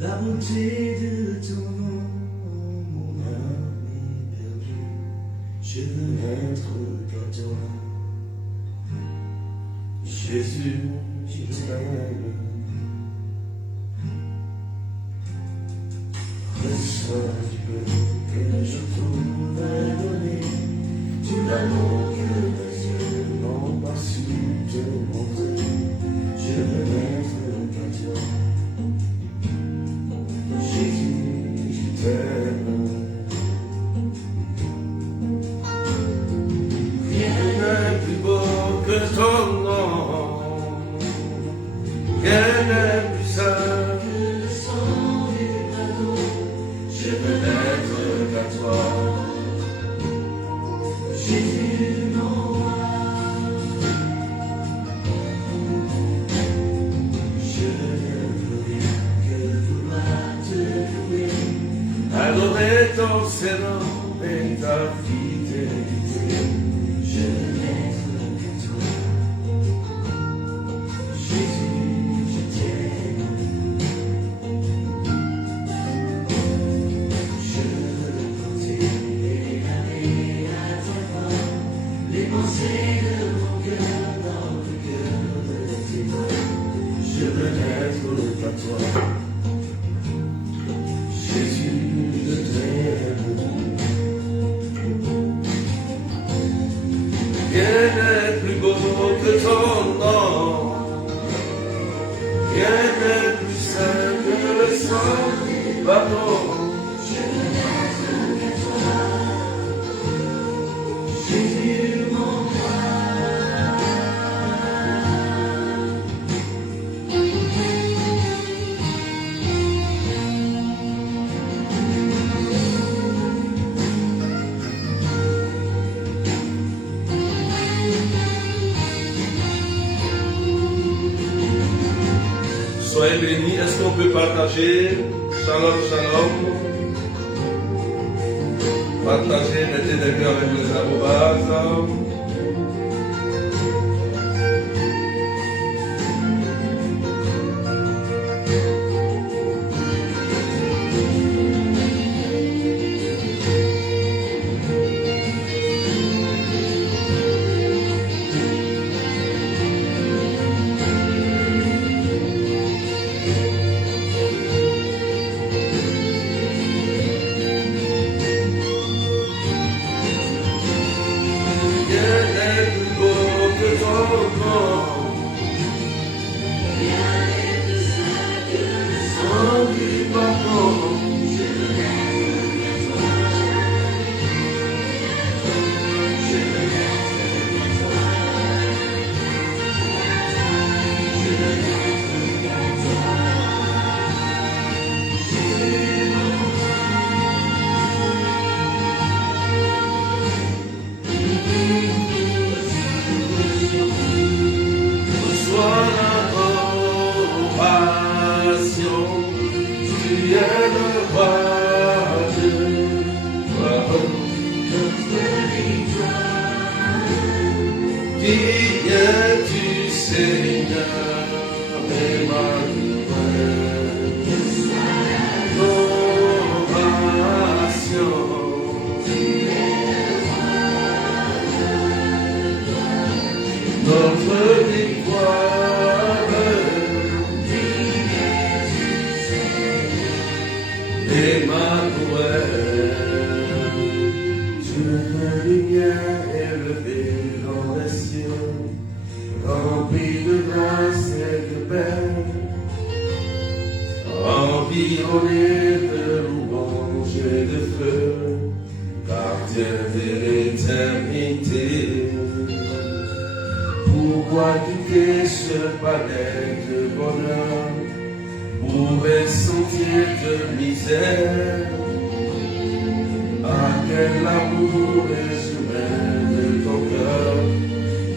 la beauté de ton nom, mon âme est perdue. Je veux être comme toi. Jésus, je t'aime. Reçois du peu que je pourrais donner, tout l'amour que mes yeux n'ont pas su te montrer. Je veux être comme toi. Jésus, je t'aime. Rien n'est plus beau que ton nom. Rien n'est plus saint que le sang du radeau. Je veux n'être qu'à toi. Jésus, mon roi. Je ne veux rien que vouloir te louer, adorer ton Seigneur et ta fidélité. Je veux n'être qu'à toi. Jésus, je t'aime. Je veux porter et aller à ta voix, les pensées de mon cœur dans le cœur de tes doigts. Je veux n'être qu'à toi. Jésus, je t'aime. Rien n'est plus beau que ton nom. Rien n'est plus saint que le sang du bateau. Je veux n'être qu'à toi. Jésus, mon roi. Soyez bénis. Est-ce qu'on peut partager? Shalom, shalom. Partagez, mettez des cœurs avec les arrobases. Rien n'est plus beau que ton nom. Rien n'est plus saint que le sang Sang du bateau. Je veux n'être qu'à toi. Je veux n'être qu'à toi. Je veux n'être qu'à toi. Jésus, mon Reçois l'adoration. Tu es le roi de gloire. notre victoire. Qui es-tu, Seigneur, Emmanuel? L'adoration. Notre victoire. Emmanuel. Tu es la lumière élevée dans les cieux, rempli de grâce et de paix, environné de louanges et de feu, gardien de l'éternité. Pourquoi quitter ce palais de bonheur pour un sentier de misère? À quel amour exhumain de ton cœur,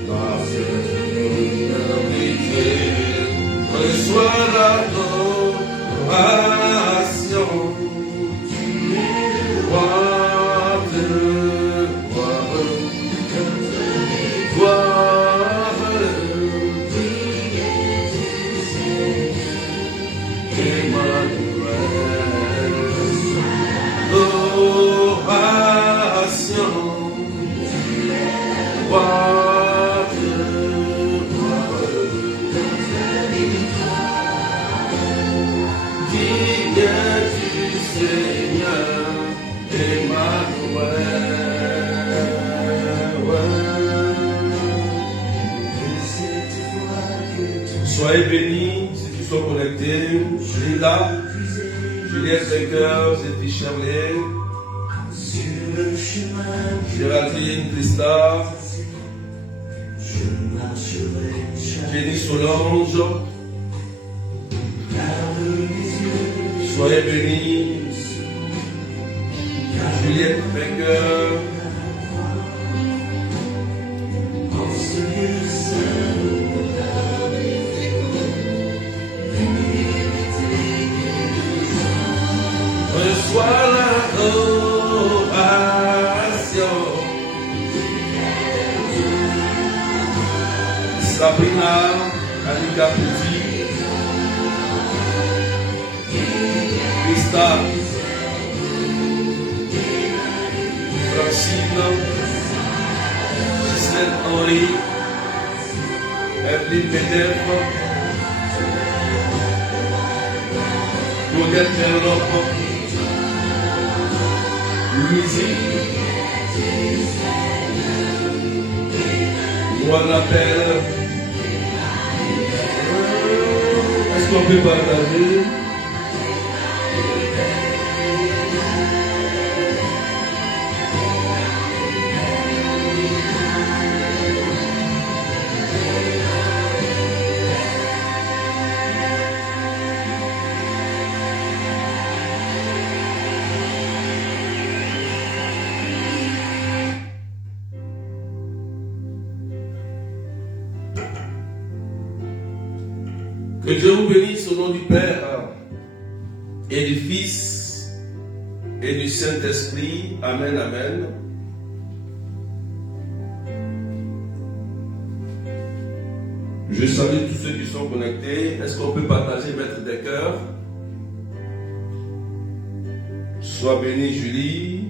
par cette vérité, reçois l'adoration. Tu es le roi de gloire. Gloire. Emmanuel. Seigneur Emmanuel. Soyez bénis, ceux qui sont connectés. Julia, Juliette Becker, Zéphie Charlet, Géraldine Christa, Jenny Solange. Soyez bénis. Juliette Becker. Reçois l'adoration. Sabrina, Annika Petit, Christa, Francine, Gisèle Henry, Evelyne Bedef, Claudette Merlope, Louisie, Joanna Pelle. Est-ce qu'on peut partager? Que Dieu vous bénisse au nom du Père et du Fils et du Saint-Esprit. Amen, amen. Je salue tous ceux qui sont connectés. Est-ce qu'on peut partager, mettre des cœurs? Sois bénie, Julie.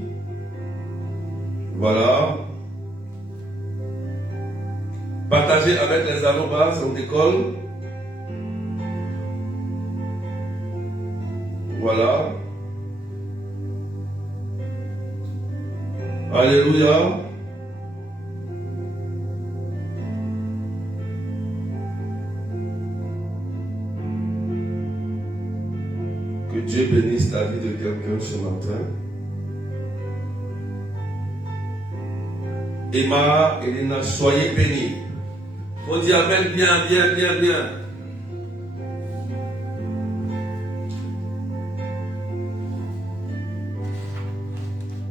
Voilà. Partagez avec les arrobas, on décolle. Voilà. Alléluia. Que Dieu bénisse la vie de quelqu'un ce matin. Emma, Elena, soyez bénis. Faut dire amen, bien, bien, bien, bien.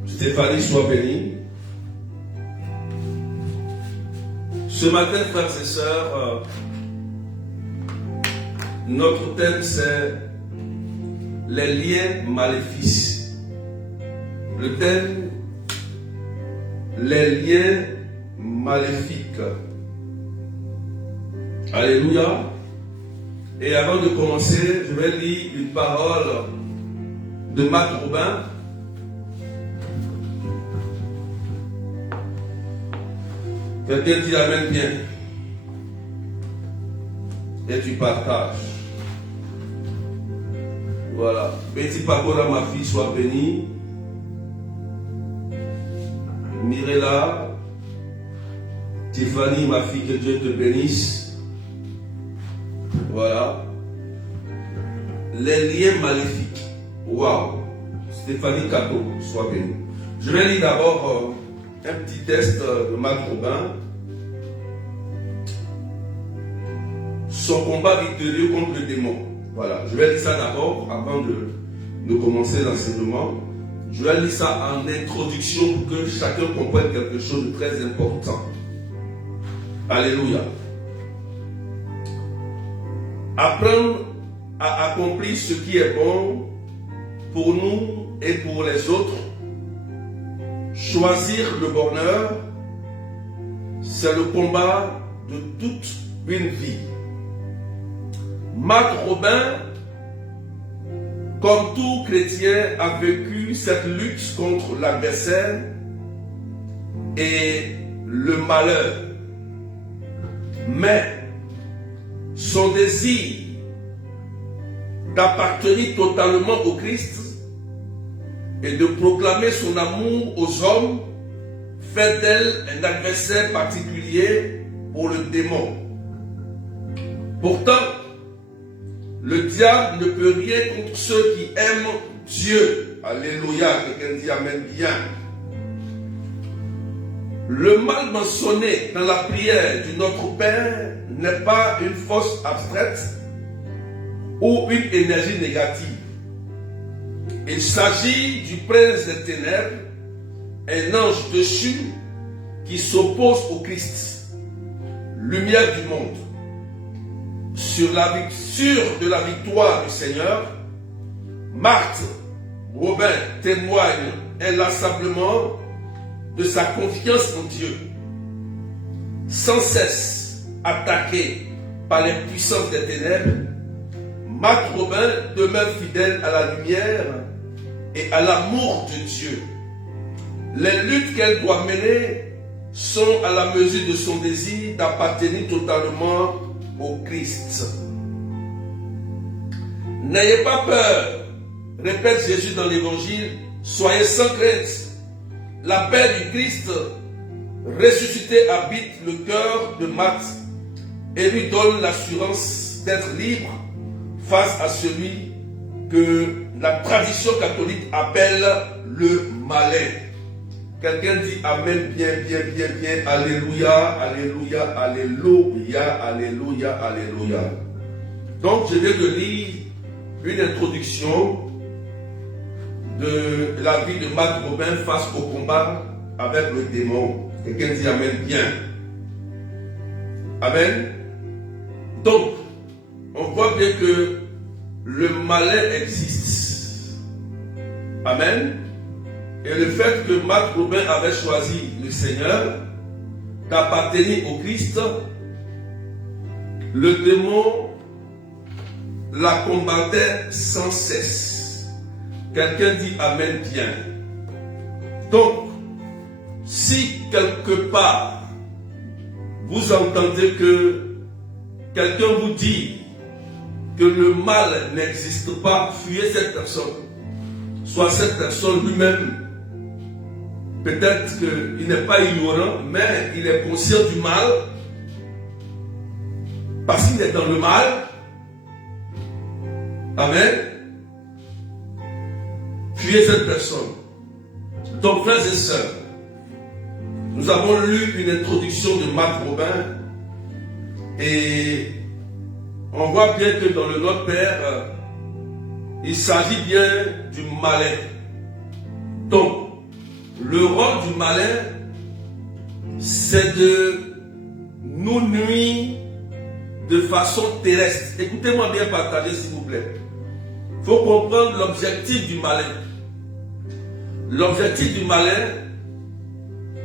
Stéphanie, sois bénie. Ce matin, frères et sœurs, notre thème c'est les liens maléfiques. Le thème, les liens maléfiques. Alléluia. Et avant de commencer, je vais lire une parole de Marc Robin. Quelqu'un dit amen bien. Et tu partages. Voilà. Betty Pagora, ma fille, sois bénie. Mirella, Tiffany, ma fille, que Dieu te bénisse. Voilà. Les liens maléfiques. Waouh. Stéphanie Cadeau, sois bénie. Je vais lire d'abord un petit test de Marc Robin. Son combat victorieux contre le démon. Voilà, je vais lire ça d'abord avant de commencer l'enseignement. Je vais lire ça en introduction pour que chacun comprenne quelque chose de très important. Alléluia. Apprendre à accomplir ce qui est bon pour nous et pour les autres. Choisir le bonheur, c'est le combat de toute une vie. Marc Robin, comme tout chrétien, a vécu cette lutte contre l'adversaire et le malheur. Mais son désir d'appartenir totalement au Christ et de proclamer son amour aux hommes, fait d'elle un adversaire particulier pour le démon. Pourtant, le diable ne peut rien contre ceux qui aiment Dieu. Alléluia, quelqu'un dit amen bien. Le mal mentionné dans la prière du Notre Père n'est pas une force abstraite ou une énergie négative. Il s'agit du prince des ténèbres, un ange déchu qui s'oppose au Christ, lumière du monde. Sur de la victoire du Seigneur, Marthe Robin témoigne inlassablement de sa confiance en Dieu. Sans cesse attaqué par les puissances des ténèbres, Marthe Robin demeure fidèle à la lumière et à l'amour de Dieu. Les luttes qu'elle doit mener sont à la mesure de son désir d'appartenir totalement au Christ. N'ayez pas peur, répète Jésus dans l'évangile, soyez sans crainte. La paix du Christ ressuscité habite le cœur de Marthe et lui donne l'assurance d'être libre face à celui que la tradition catholique appelle le malin. Quelqu'un dit amen, bien, bien, bien, bien, alléluia, alléluia, alléluia, alléluia, alléluia. Donc je viens de lire une introduction de la vie de Marthe Robin face au combat avec le démon. Quelqu'un dit amen, bien. Amen. Donc, on voit bien que le malin existe. Amen. Et le fait que Marthe Robin avait choisi le Seigneur, d'appartenir au Christ, le démon la combattait sans cesse. Quelqu'un dit amen bien. Donc, si quelque part vous entendez que quelqu'un vous dit que le mal n'existe pas, fuyez cette personne. Soit cette personne lui-même, peut-être qu'il n'est pas ignorant, mais il est conscient du mal, parce qu'il est dans le mal. Amen. Fuyez cette personne. Donc, frères et sœurs, nous avons lu une introduction de Marthe Robin et on voit bien que dans le Notre Père, il s'agit bien du malin. Donc, le rôle du malin, c'est de nous nuire de façon terrestre. Écoutez-moi bien partager, s'il vous plaît. Il faut comprendre l'objectif du malin. L'objectif du malin,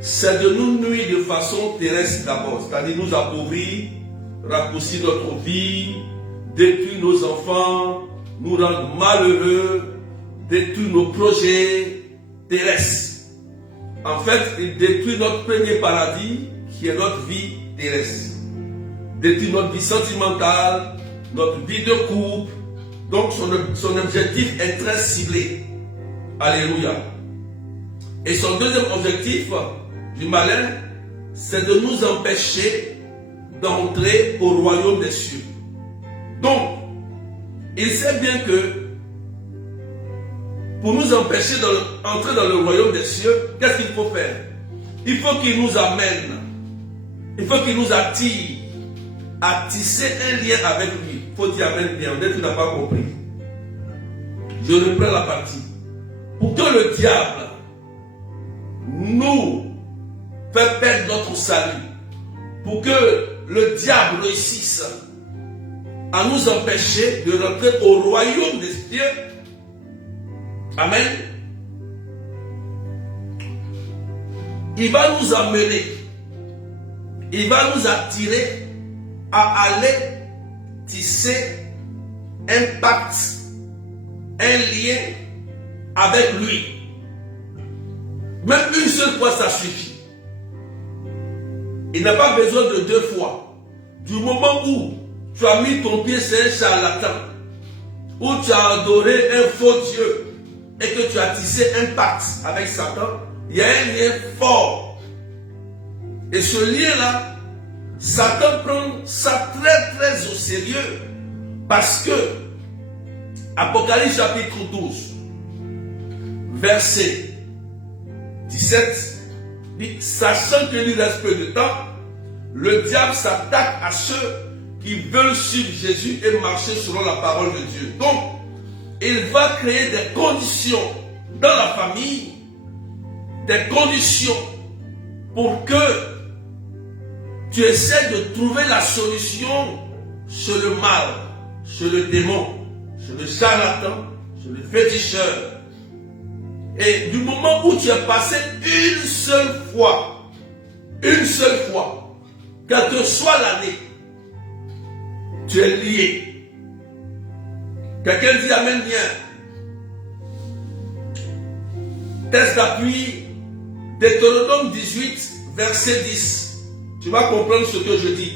c'est de nous nuire de façon terrestre d'abord, c'est-à-dire nous appauvrir, raccourcir notre vie, détruire nos enfants, nous rendre malheureux, détruire nos projets terrestres. En fait, il détruit notre premier paradis, qui est notre vie terrestre. Détruire notre vie sentimentale, notre vie de couple. Donc son objectif est très ciblé. Alléluia. Et son deuxième objectif du malin, c'est de nous empêcher d'entrer au royaume des cieux. Donc, il sait bien que pour nous empêcher d'entrer dans le royaume des cieux, qu'est-ce qu'il faut faire? Il faut qu'il nous amène, il faut qu'il nous attire à tisser un lien avec lui. Il faut dire amen bien, on dit que tu n'as pas compris. Je reprends la partie. Pour que le diable nous fait perdre notre salut, pour que le diable réussisse à nous empêcher de rentrer au royaume des cieux, amen, il va nous amener, il va nous attirer à aller tisser un pacte, un lien avec lui. Même une seule fois, ça suffit. Il n'a pas besoin de deux fois. Du moment où tu as mis ton pied sur un charlatan, où tu as adoré un faux Dieu, et que tu as tissé un pacte avec Satan, il y a un lien fort. Et ce lien-là, Satan prend ça très très au sérieux. Parce que, Apocalypse chapitre 12, verset 17, dit, sachant que lui reste peu de temps, le diable s'attaque à ceux qui veulent suivre Jésus et marcher selon la parole de Dieu. Donc, il va créer des conditions dans la famille, des conditions pour que tu essaies de trouver la solution sur le mal, sur le démon, sur le charlatan, sur le féticheur. Et du moment où tu es passé une seule fois, quelle que soit l'année, tu es lié. Quelqu'un dit amen bien. Test d'appui, Deutéronome 18, verset 10. Tu vas comprendre ce que je dis.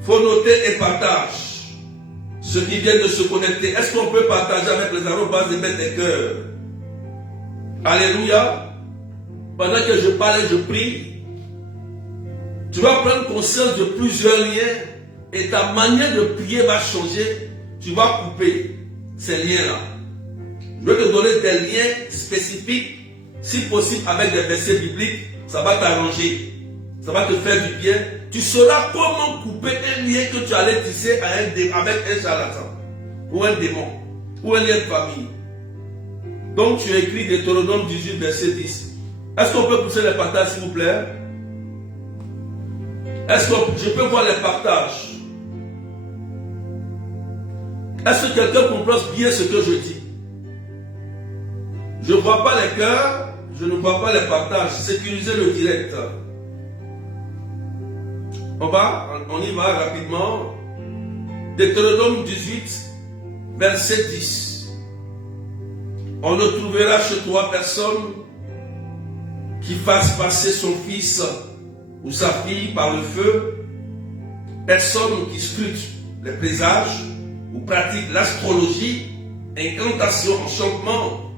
Il faut noter et partage. Ceux qui viennent de se connecter, est-ce qu'on peut partager avec les arrobas et mettre des cœurs? Alléluia. Pendant que je parle et je prie, tu vas prendre conscience de plusieurs liens et ta manière de prier va changer. Tu vas couper ces liens-là. Je vais te donner des liens spécifiques, si possible avec des versets bibliques. Ça va t'arranger. Ça va te faire du bien. Tu sauras comment couper un lien que tu allais tisser avec un charlatan, ou un démon, ou un lien de famille. Donc tu écris Deutéronome 18, verset 10. Est-ce qu'on peut pousser les partages, s'il vous plaît? Est-ce que je peux voir les partages? Est-ce que quelqu'un comprend bien ce que je dis? Je ne vois pas les cœurs, je ne vois pas les partages. Sécurisez le direct. On y va rapidement. Deutéronome 18, verset 10. On ne trouvera chez toi personne qui fasse passer son fils ou sa fille par le feu, personne qui scrute les présages ou pratique l'astrologie, incantation, enchantement,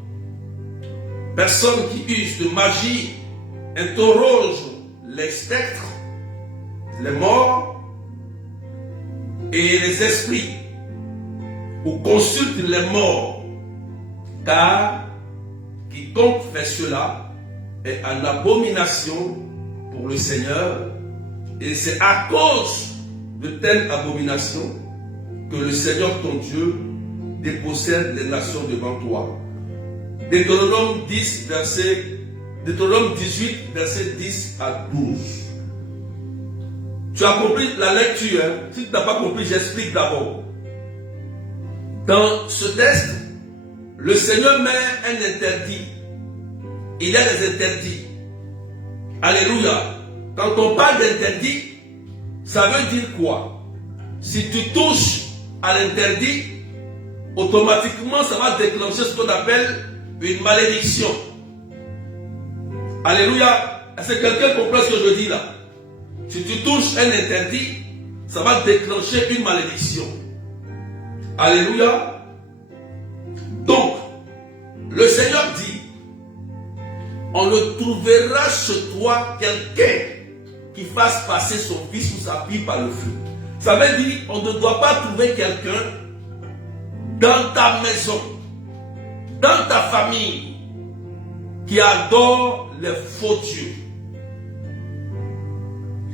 personne qui use de magie, interroge les spectres, les morts et les esprits, ou consulte les morts, car quiconque fait cela est en abomination pour le Seigneur, et c'est à cause de telle abomination que le Seigneur ton Dieu dépossède les nations devant toi. Deutéronome 18, verset 10 à 12. Tu as compris la lecture, hein? Si tu n'as pas compris, j'explique d'abord. Dans ce texte, le Seigneur met un interdit. Il y a des interdits. Alléluia. Quand on parle d'interdit, ça veut dire quoi? Si tu touches à l'interdit, automatiquement ça va déclencher ce qu'on appelle une malédiction. Alléluia. Est-ce que quelqu'un comprend ce que je dis là? Si tu touches un interdit, ça va déclencher une malédiction. Alléluia. Donc, le Seigneur dit, on ne trouvera chez toi quelqu'un qui fasse passer son fils ou sa fille par le feu. Ça veut dire, on ne doit pas trouver quelqu'un dans ta maison, dans ta famille, qui adore les faux dieux.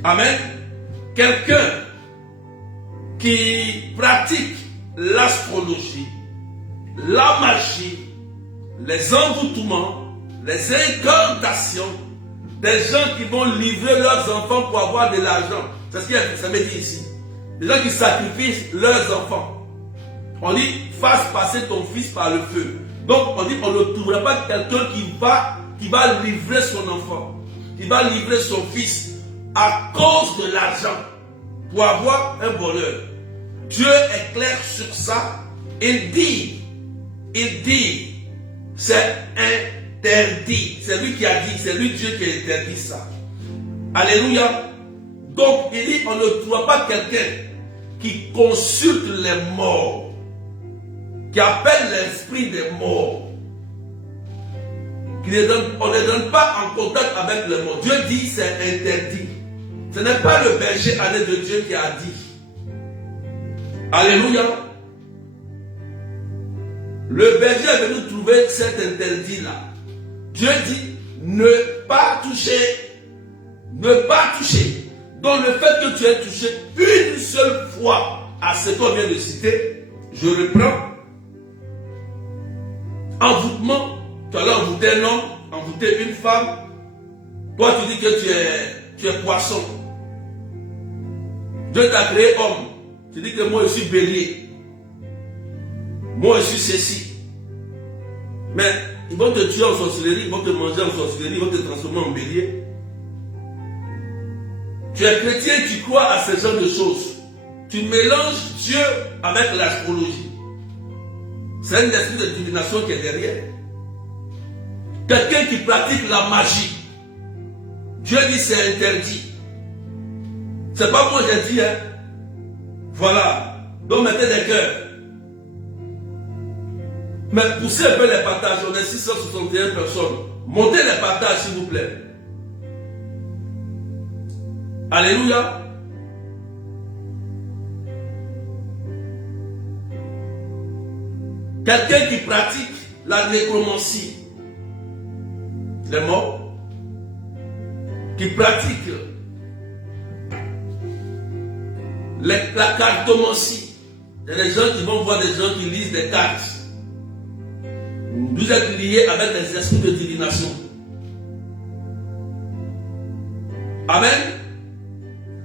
Amen. Quelqu'un qui pratique l'astrologie, la magie, les envoûtements, les incantations, des gens qui vont livrer leurs enfants pour avoir de l'argent. C'est ce que ça veut dire ici. Des gens qui sacrifient leurs enfants. On dit, fasse passer ton fils par le feu. Donc on dit, on ne trouvera pas quelqu'un qui va livrer son enfant, qui va livrer son fils à cause de l'argent pour avoir un bonheur. Dieu est clair sur ça. Il dit, c'est interdit. C'est lui qui a dit, c'est lui Dieu qui a interdit ça. Alléluia. Donc il dit, on ne trouve pas quelqu'un qui consulte les morts. qui appelle l'esprit des morts. On ne donne pas en contact avec le morts. Dieu dit c'est interdit. Ce n'est pas le berger allé de Dieu qui a dit. Alléluia. Le berger est venu trouver cet interdit-là. Dieu dit ne pas toucher. Ne pas toucher. Donc le fait que tu aies touché une seule fois à ce qu'on vient de citer, je reprends. Envoûtement, tu allais envoûter un homme, envoûter une femme. Toi tu dis que tu es poisson. Dieu t'a créé homme. Tu dis que moi je suis bélier. Moi je suis ceci. Mais ils vont te tuer en sorcellerie, ils vont te manger en sorcellerie, ils vont te transformer en bélier. Tu es chrétien, tu crois à ce genre de choses. Tu mélanges Dieu avec l'astrologie. C'est un esprit de divination qui est derrière. Quelqu'un qui pratique la magie. Dieu dit c'est interdit. C'est pas moi j'ai dit, hein. Voilà. Donc mettez des cœurs. Mais poussez un peu les partages. On est 661 personnes. Montez les partages s'il vous plaît. Alléluia. Quelqu'un qui pratique la nécromancie, les morts, qui pratique la cartomancie. Il y a des gens qui vont voir des gens qui lisent des cartes. Vous êtes liés avec les esprits de divination. Amen.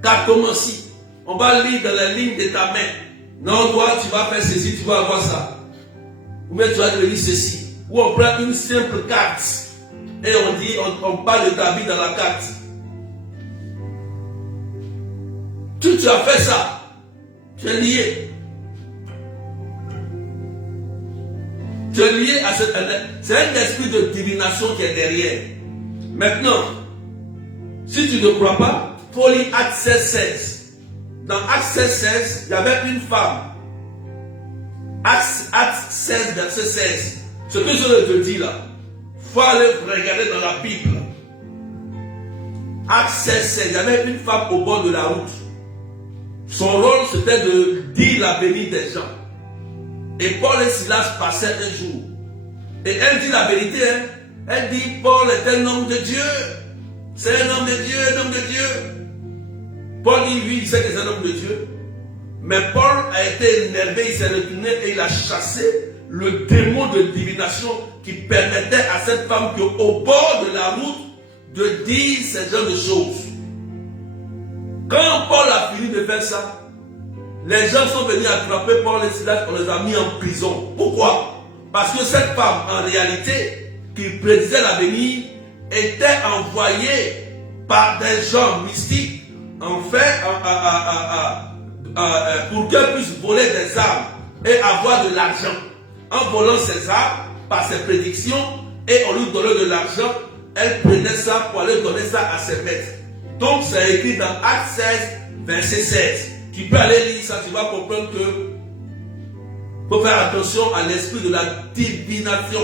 Cartomancie. On va lire dans la ligne de ta main. Non, toi, tu vas faire ceci, tu vas avoir ça. Ou bien tu vas te lire ceci. Ou on prend une simple carte. Et on dit, on parle de ta vie dans la carte. Tu as fait ça. Tu es lié. Tu es lié à cette... C'est un esprit de divination qui est derrière. Maintenant, si tu ne crois pas, il faut lire Acte 16. Dans Acte 16, il y avait une femme. Acte 16, verset 16. Ce que je te dis là, il faut aller regarder dans la Bible. Acte 16, il y avait une femme au bord de la route. Son rôle, c'était de dire la vérité des gens. Et Paul et Silas passaient un jour. Et elle dit la vérité. Hein? Elle dit, Paul est un homme de Dieu. C'est un homme de Dieu, un homme de Dieu. Paul dit, lui, il sait que c'est un homme de Dieu. Mais Paul a été énervé, il s'est retourné et il a chassé le démon de divination qui permettait à cette femme qui, au bord de la route, de dire ce genre de choses. Quand Paul a fini de faire ça, les gens sont venus attraper Paul et Silas, on les a mis en prison. Pourquoi? Parce que cette femme, en réalité, qui prédisait l'avenir, était envoyée par des gens mystiques, en fait, pour qu'elle puisse voler des armes et avoir de l'argent. En volant ces armes, par ses prédictions, et on lui donnait de l'argent, elle prenait ça pour aller donner ça à ses maîtres. Donc c'est écrit dans Acte 16, verset 16. Tu peux aller lire ça, tu vas comprendre que il faut faire attention à l'esprit de la divination.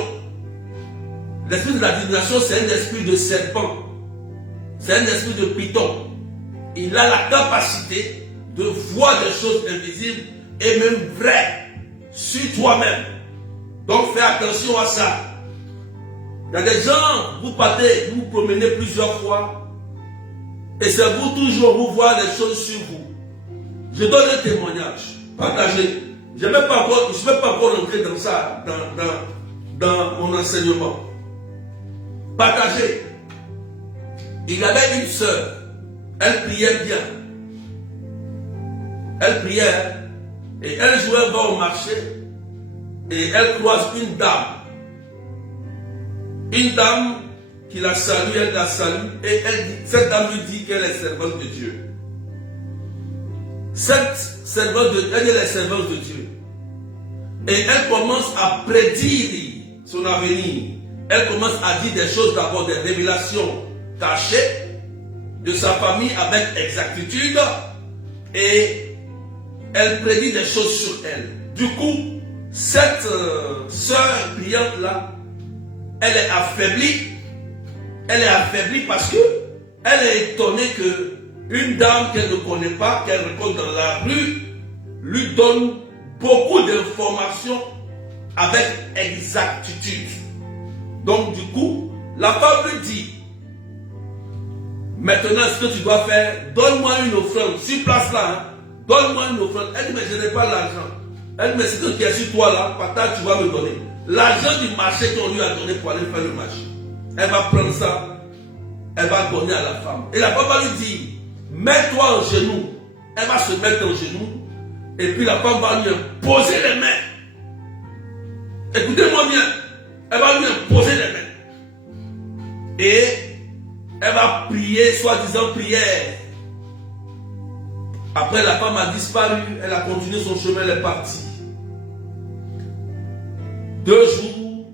L'esprit de la divination, c'est un esprit de serpent. C'est un esprit de python. Il a la capacité de voir des choses invisibles et même vraies sur toi-même. Donc fais attention à ça. Il y a des gens, vous partez, vous vous promenez plusieurs fois et c'est vous toujours, vous voir des choses sur vous. Je donne un témoignage, partagez. Je ne vais pas encore rentrer dans ça, dans mon enseignement. Partagez. Il y avait une sœur, elle priait bien. Elle priait et un jour elle va au marché et elle croise une dame. Une dame qui la salue, elle la salue et cette dame lui dit qu'elle est servante de Dieu. Cette servante de Dieu, elle est la servante de Dieu. Et elle commence à prédire son avenir. Elle commence à dire des choses, d'abord des révélations cachées de sa famille avec exactitude. Et elle prédit des choses sur elle. Du coup, cette sœur cliente-là, elle est affaiblie. Elle est affaiblie parce que elle est étonnée que une dame qu'elle ne connaît pas, qu'elle rencontre dans la rue, lui donne beaucoup d'informations avec exactitude. Donc du coup, la femme lui dit, maintenant ce que tu dois faire, donne-moi une offrande, sur place là, hein, donne-moi une offrande. Elle dit, mais je n'ai pas l'argent. Elle dit, mais ce qui est sur toi là, partage, tu vas me donner. L'argent du marché qu'on lui a donné pour aller faire le marché. Elle va prendre ça, elle va donner à la femme. Et la femme va lui dire, mets-toi en genoux. Elle va se mettre en genoux. Et puis la femme va lui imposer les mains. Écoutez-moi bien. Elle va lui imposer les mains. Et elle va prier, soi-disant prière. Après, la femme a disparu. Elle a continué son chemin, elle est partie. 2 jours,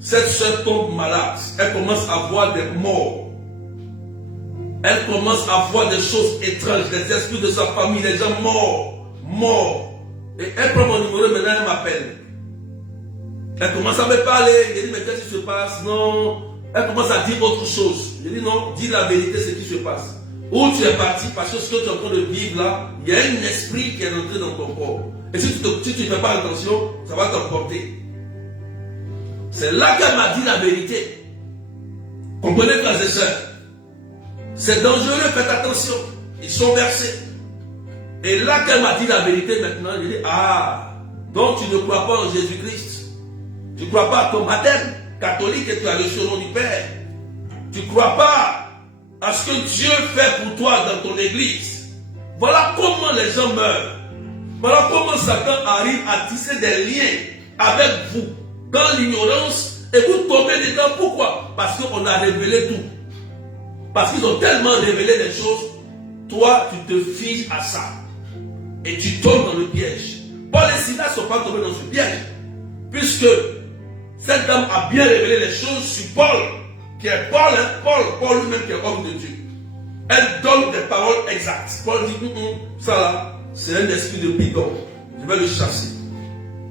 cette soeur tombe malade. Elle commence à voir des morts. Elle commence à voir des choses étranges, des esprits de sa famille, des gens morts. Et elle prend mon numéro, maintenant elle m'appelle. Elle commence à me parler. Je dis, mais qu'est-ce qui se passe? Non. Elle commence à dire autre chose. Je dis, non, dis la vérité, ce qui se passe. Où tu es parti, parce que ce que tu es en train de vivre là, il y a un esprit qui est rentré dans ton corps. Et si tu ne fais pas attention, ça va t'emporter. C'est là qu'elle m'a dit la vérité. Comprenez, frères et sœurs? C'est dangereux, faites attention. Ils sont versés. Et là qu'elle m'a dit la vérité maintenant, je dis, ah, donc tu ne crois pas en Jésus-Christ. Tu ne crois pas à ton baptême catholique et tu as reçu au nom du Père. Tu ne crois pas à ce que Dieu fait pour toi dans ton église. Voilà comment les gens meurent. Voilà comment Satan arrive à tisser des liens avec vous dans l'ignorance et vous tombez dedans. Pourquoi? Parce qu'on a révélé tout. Parce qu'ils ont tellement révélé des choses, toi tu te fies à ça. Et tu tombes dans le piège. Paul et Silas ne sont pas tombés dans ce piège. Puisque cette dame a bien révélé les choses sur Paul, qui est Paul, hein, Paul lui-même qui est homme de Dieu. Elle donne des paroles exactes. Paul dit, ça là, c'est un esprit de bidon. Je vais le chasser.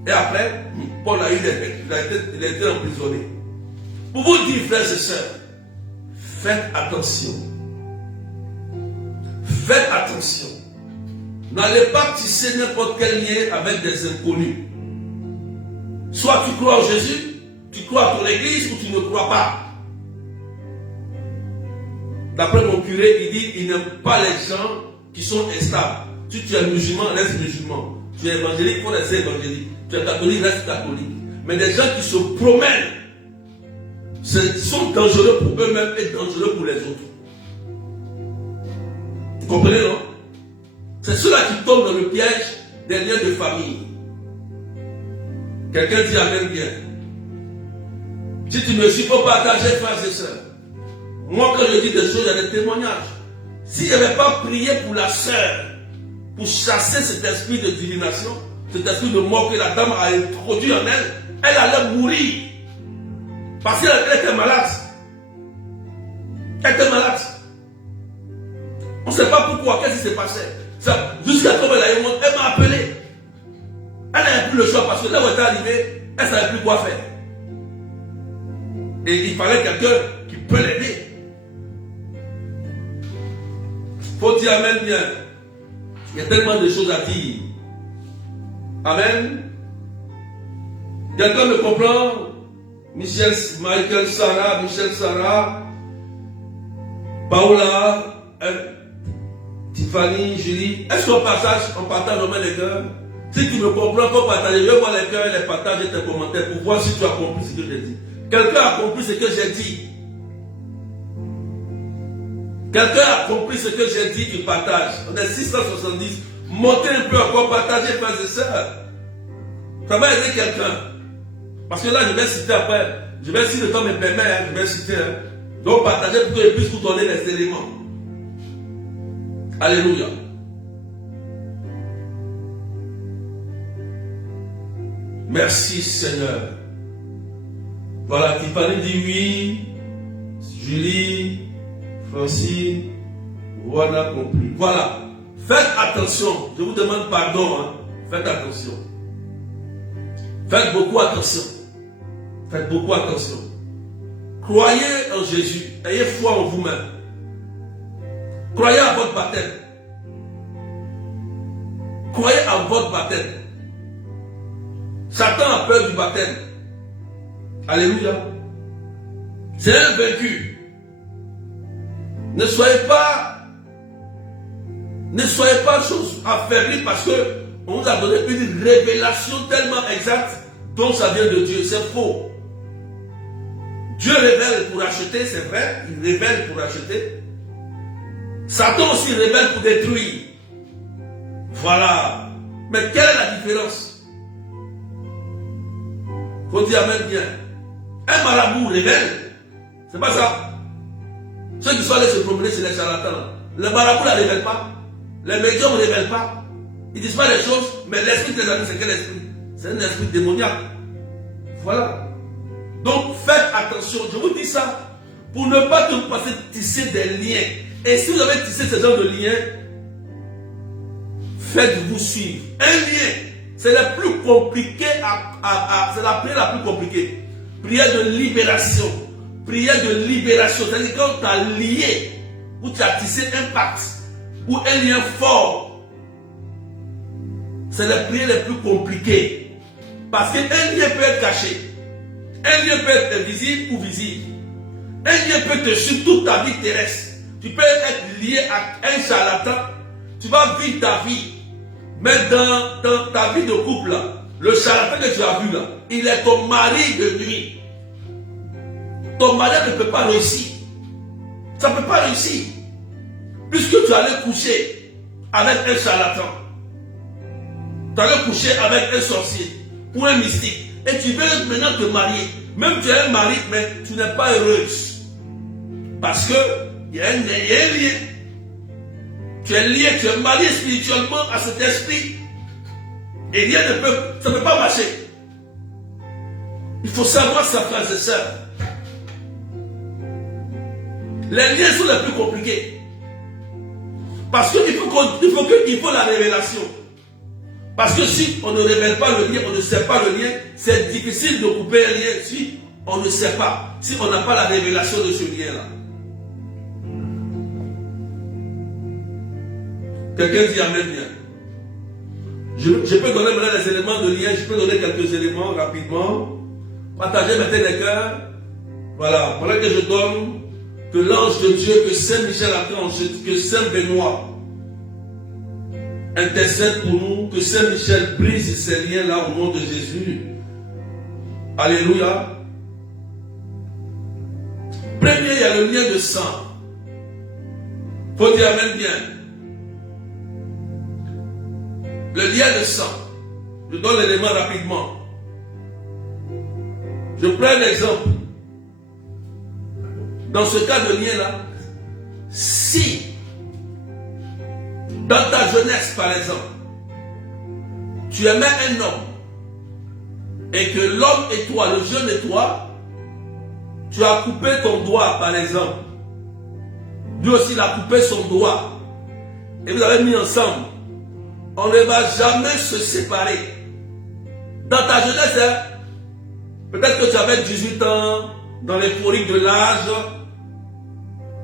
Et après, Paul a eu il a été emprisonné. Pour vous dire, frères et sœurs, faites attention. Faites attention. N'allez pas tisser n'importe quel lien avec des inconnus. Soit tu crois en Jésus, tu crois à ton église ou tu ne crois pas. D'après mon curé, il dit il n'aime pas les gens qui sont instables. Si tu es musulman, reste musulman. Tu es évangélique, il faut rester évangélique. Tu es catholique, reste catholique. Mais des gens qui se promènent, sont dangereux pour eux-mêmes et dangereux pour les autres. Vous comprenez, non? C'est ceux-là qui tombent dans le piège des liens de famille. Quelqu'un dit amen bien. Si tu me suis pas partagé, frères et sœurs, moi quand je dis des choses, il y a des témoignages. Si je n'avais pas prié pour la sœur, pour chasser cet esprit de divination, cet esprit de mort que la dame a introduit en elle, elle allait mourir. Parce qu'elle était malade. Elle était malade. On ne sait pas pourquoi, qu'est-ce qui s'est passé. Jusqu'à quand elle m'a appelé. Elle n'avait plus le choix parce que là où elle était arrivée, elle ne savait plus quoi faire. Et il fallait quelqu'un qui peut l'aider. Il faut dire amen bien. Il y a tellement de choses à dire. Amen. Quelqu'un me comprend? Michael, Sarah, Paola, Tiffany, Julie. Est-ce qu'on partage au moins les cœurs? Si tu me comprends, il faut partager. Je vois les cœurs et les partages et tes commentaires pour voir si tu as compris ce que j'ai dit. Quelqu'un a compris ce que j'ai dit. Quelqu'un a compris ce que j'ai dit, il partage. On est 670. Montez un peu encore, partagez, frères et sœurs. Ça va aider quelqu'un. Parce que là, je vais citer après. Je vais, si le temps me permet, je vais citer. Donc, partagez pour que je puisse vous donner les éléments. Alléluia. Merci Seigneur. Voilà, Tiffany dit oui. Julie, Francine, on a compris. Voilà. Faites attention. Je vous demande pardon. Faites attention. Faites beaucoup attention. Faites beaucoup attention. Croyez en Jésus. Ayez foi en vous-même. Croyez à votre baptême. Croyez à votre baptême. Satan a peur du baptême. Alléluia. C'est un vaincu. Ne soyez pas affaiblis parce que on vous a donné une révélation tellement exacte dont ça vient de Dieu. C'est faux. Dieu révèle pour acheter, c'est vrai. Il révèle pour acheter. Satan aussi révèle pour détruire. Voilà. Mais quelle est la différence? Faut dire amen bien. Un marabout révèle. C'est pas ça. Ceux qui sont allés se promener, c'est les charlatans. Le marabout ne la révèle pas. Les médiums ne révèlent pas. Ils disent pas les choses, mais l'esprit des amis, c'est quel esprit? C'est un esprit démoniaque. Voilà. Donc faites attention. Je vous dis ça pour ne pas te passer tisser des liens. Et si vous avez tissé ce genre de liens, faites-vous suivre. Un lien, c'est le plus compliqué c'est la prière la plus compliquée. Prière de libération. Prière de libération. C'est-à-dire quand tu as lié, ou tu as tissé un pacte, ou un lien fort, c'est la prière la plus compliquée. Parce qu'un lien peut être caché. Un lien peut être invisible ou visible. Un lien peut te suivre toute ta vie terrestre. Tu peux être lié à un charlatan. Tu vas vivre ta vie. Mais dans ta vie de couple, là, le charlatan que tu as vu là, il est ton mari de nuit. Ton mari ne peut pas réussir. Ça ne peut pas réussir. Puisque tu allais coucher avec un charlatan. Tu allais coucher avec un sorcier ou un mystique. Et tu veux maintenant te marier. Même tu es un mari, mais tu n'es pas heureuse. Parce que il y a un lien. Tu es lié, tu es marié spirituellement à cet esprit. Et rien ne peut, ça ne peut pas marcher. Il faut savoir ça, frères et sœurs. Les liens sont les plus compliqués. Parce qu'il faut la révélation. Parce que si on ne révèle pas le lien, on ne sait pas le lien, c'est difficile de couper un lien si on ne sait pas, si on n'a pas la révélation de ce lien-là. Quelqu'un dit amen bien. Je peux donner maintenant les éléments de lien, je peux donner quelques éléments rapidement. Partagez maintenant les cœurs. Voilà, voilà que je donne que l'ange de Dieu, que Saint Michel Archange, que Saint Benoît intercède pour nous, que Saint Michel brise ces liens-là au nom de Jésus. Alléluia. Premier, il y a le lien de sang. Faut dire amen bien. Le lien de sang. Je donne l'élément rapidement. Je prends un exemple. Dans ce cas de lien-là, si dans ta jeunesse, par exemple, tu aimais un homme et que l'homme et toi, le jeune et toi, tu as coupé ton doigt, par exemple. Lui aussi, il a coupé son doigt. Et vous avez mis ensemble. On ne va jamais se séparer. Dans ta jeunesse, hein, peut-être que tu avais 18 ans, dans l'euphorie de l'âge,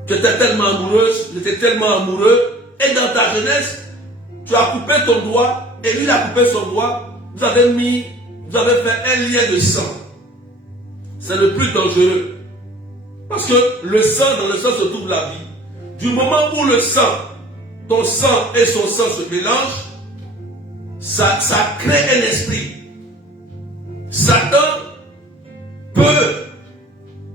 tu étais tellement amoureuse, tu étais tellement amoureux, et dans ta jeunesse, tu as coupé ton doigt, et lui il a coupé son doigt, vous avez fait un lien de sang. C'est le plus dangereux. Parce que le sang, dans le sang se trouve la vie. Du moment où le sang, ton sang et son sang se mélangent, ça crée un esprit. Satan peut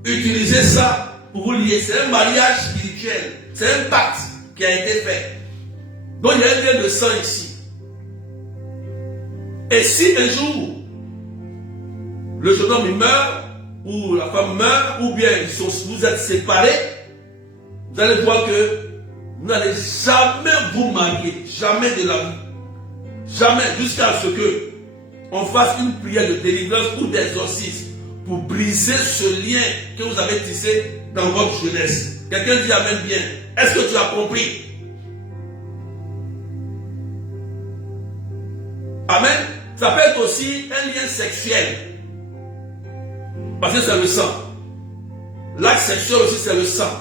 utiliser ça pour vous lier. C'est un mariage spirituel. C'est un pacte qui a été fait. Donc il y a un lien de sang ici. Et si un jour, le jeune homme il meurt, ou la femme meurt, ou bien vous êtes séparés, vous allez voir que vous n'allez jamais vous marier. Jamais de la vie. Jamais, jusqu'à ce que on fasse une prière de délivrance ou d'exorcisme pour briser ce lien que vous avez tissé dans votre jeunesse. Quelqu'un dit amen bien. Est-ce que tu as compris? Amen. Ça peut être aussi un lien sexuel. Parce que c'est le sang. L'acte sexuel aussi, c'est le sang.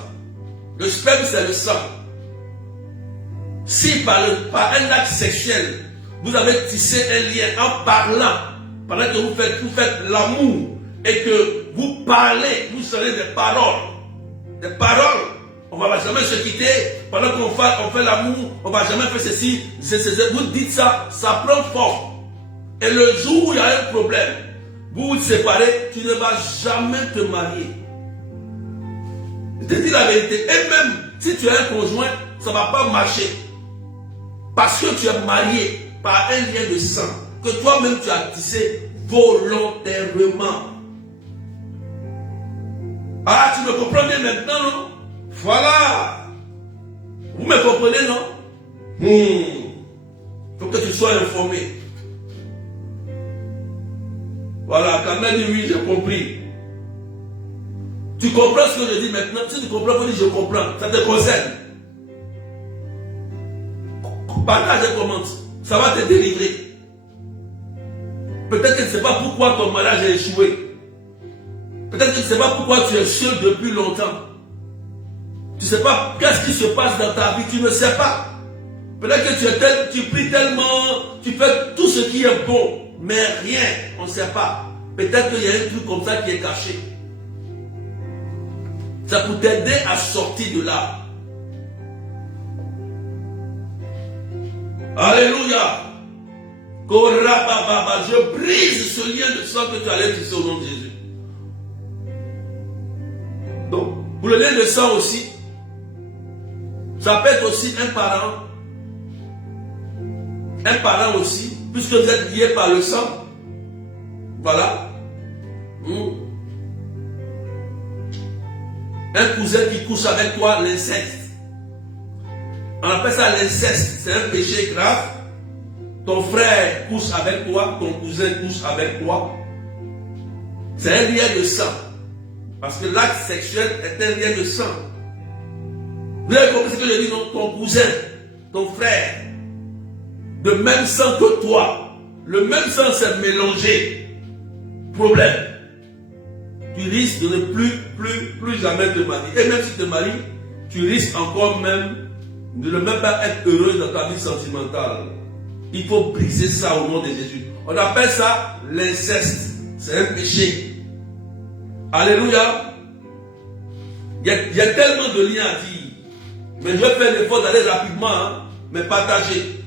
Le sperme, c'est le sang. Si par un acte sexuel, vous avez tissé un lien en parlant, pendant que vous faites l'amour et que vous parlez, vous serez des paroles. Des paroles. On ne va jamais se quitter. Pendant qu'on fait l'amour, on ne va jamais faire ceci. Vous dites ça, ça prend forme. Et le jour où il y a un problème, vous vous séparez, tu ne vas jamais te marier. Je te dis la vérité. Et même si tu as un conjoint, ça ne va pas marcher. Parce que tu es marié par un lien de sang que toi-même tu as tissé volontairement. Ah, tu me comprends bien maintenant, non? Voilà. Vous me comprenez, non? Faut que tu sois informé. Voilà, quand même, oui, j'ai compris. Tu comprends ce que je dis maintenant? Si tu comprends, vous dites je comprends. Ça te concerne. Partage et commente. Ça va te délivrer. Peut-être que tu ne sais pas pourquoi ton mariage a échoué. Peut-être que tu ne sais pas pourquoi tu es seul depuis longtemps. Tu ne sais pas qu'est-ce qui se passe dans ta vie. Tu ne sais pas. Peut-être que tu pries tellement, tu fais tout ce qui est bon, mais rien, on ne sait pas. Peut-être qu'il y a un truc comme ça qui est caché. Ça peut t'aider à sortir de là. Alléluia. Je brise ce lien de sang que tu allais tisser au nom de Jésus. Donc, pour le lien de sang aussi, ça peut être aussi un parent. Un parent aussi, puisque vous êtes liés par le sang. Voilà. Un cousin qui couche avec toi, l'inceste. On appelle ça l'inceste. C'est un péché grave. Ton frère couche avec toi, ton cousin couche avec toi. C'est un lien de sang. Parce que l'acte sexuel est un lien de sang. Vous avez compris ce que je dis, non? Ton cousin, ton frère, de même sang que toi. Le même sang s'est mélangé. Problème. Tu risques de ne plus jamais te marier. Et même si tu te maries, tu risques encore même de ne même pas être heureux dans ta vie sentimentale. Il faut briser ça au nom de Jésus. On appelle ça l'inceste. C'est un péché. Alléluia. Il y a tellement de liens à dire. Mais je vais faire l'effort d'aller rapidement, mais partager.